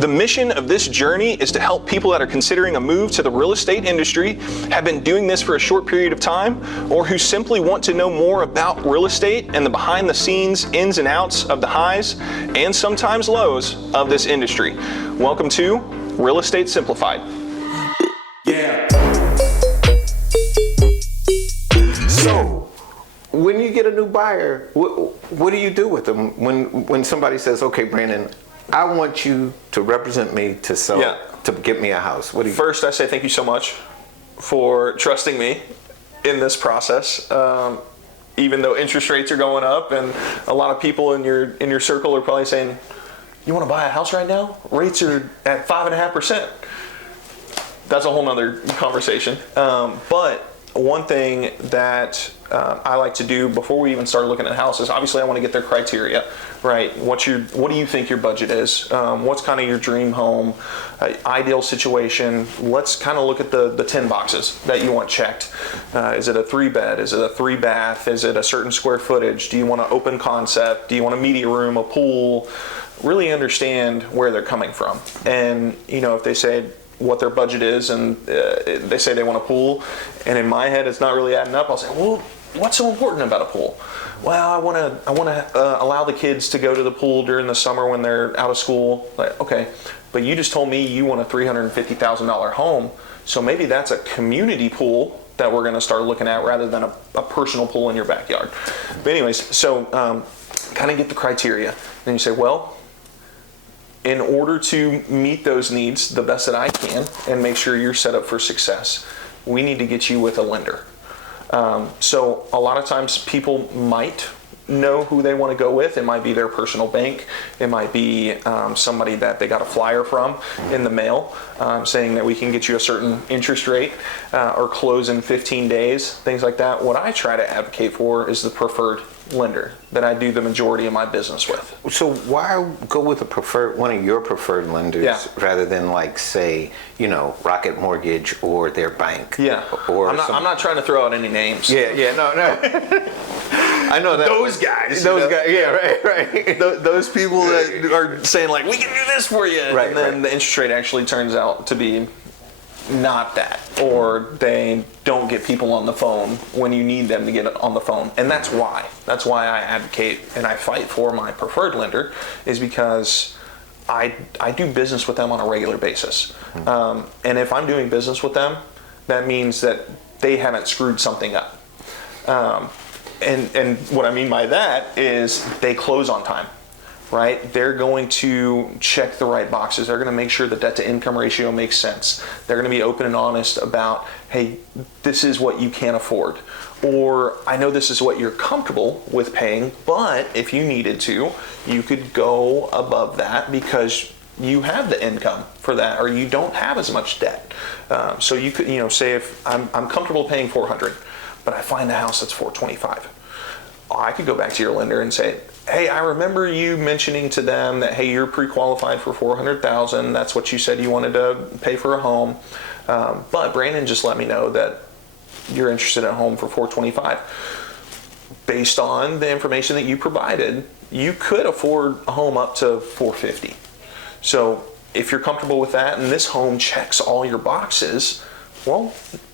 The mission of this journey is to help people that are considering a move to the real estate industry, have been doing this for a short period of time, or who simply want to know more about real estate and the behind the scenes ins and outs of the highs and sometimes lows of this industry. Welcome to Real Estate Simplified. Yeah. So, when you get a new buyer, what do you do with them? When somebody says, okay, Brandon, I want you to represent me to sell, to get me a house. What do you? First, I say thank you so much for trusting me in this process. Even though interest rates are going up, and a lot of people in your circle are probably saying, "You want to buy a house right now? Rates are at 5.5%." That's a whole nother conversation. But one thing that I like to do before we even start looking at houses, obviously I want to get their criteria, right? What do you think your budget is? What's kind of your dream home, ideal situation? Let's kind of look at the 10 boxes that you want checked. Is it a 3-bed? Is it a 3-bath? Is it a certain square footage? Do you want an open concept? Do you want a media room, a pool? Really understand where they're coming from. And if they say what their budget is and they say they want a pool, and in my head it's not really adding up, I'll say, well, what's so important about a pool? Well, I want to allow the kids to go to the pool during the summer when they're out of school. Like, okay, but you just told me you want a $350,000 home, so maybe that's a community pool that we're going to start looking at rather than a personal pool in your backyard. But anyways, so kind of get the criteria. Then you say, well, in order to meet those needs the best that I can and make sure you're set up for success, we need to get you with a lender. So a lot of times people might know who they want to go with. It might be their personal bank. It might be somebody that they got a flyer from in the mail saying that we can get you a certain interest rate or close in 15 days, things like that. What I try to advocate for is the preferred lender that I do the majority of my business with. So why go with one of your preferred lenders rather than say, Rocket Mortgage or their bank? Yeah. Or I'm not trying to throw out any names. No. I know that. Those guys. Right. Those people that are saying we can do this for you. Right, and then the interest rate actually turns out to be not that, or they don't get people on the phone when you need them to get on the phone. And that's why I advocate and I fight for my preferred lender, is because I do business with them on a regular basis. And if I'm doing business with them, that means that they haven't screwed something up. And what I mean by that is they close on time. Right? They're going to check the right boxes. They're going to make sure the debt to income ratio makes sense. They're going to be open and honest about, hey, this is what you can't afford. Or I know this is what you're comfortable with paying, but if you needed to, you could go above that because you have the income for that, or you don't have as much debt. So you could, say if I'm comfortable paying $400, but I find a house that's $425. I could go back to your lender and say, hey, I remember you mentioning to them that, hey, you're pre-qualified for $400,000. That's what you said you wanted to pay for a home. But Brandon just let me know that you're interested in a home for $425. Based on the information that you provided, you could afford a home up to $450. So if you're comfortable with that and this home checks all your boxes, well,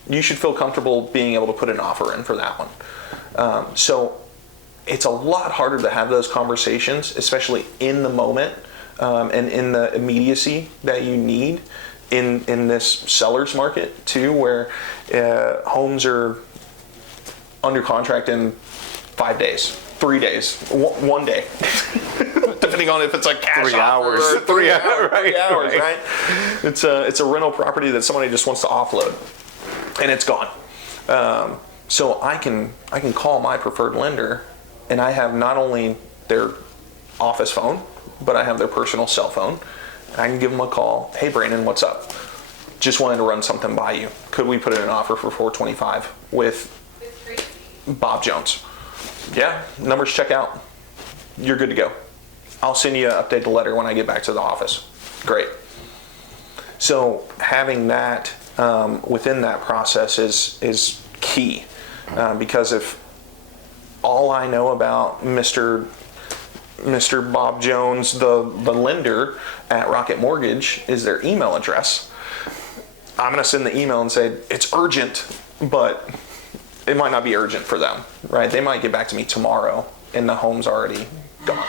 you should feel comfortable being able to put an offer in for that one. So it's a lot harder to have those conversations, especially in the moment and in the immediacy that you need in this seller's market too, where homes are under contract in 5 days, 3 days, 1 day, depending on if it's a cash 3 hours, offer or 3 hours, right, 3 hours, right? It's a rental property that somebody just wants to offload, and it's gone. So I can call my preferred lender. And I have not only their office phone, but I have their personal cell phone. And I can give them a call. Hey, Brandon, what's up? Just wanted to run something by you. Could we put in an offer for $425 with Bob Jones? Yeah, numbers check out. You're good to go. I'll send you an updated letter when I get back to the office. Great. So having that within that process is key, because if all I know about Mr. Mr. Bob Jones, the lender at Rocket Mortgage, is their email address. I'm going to send the email and say, it's urgent, but it might not be urgent for them, right? They might get back to me tomorrow and the home's already gone.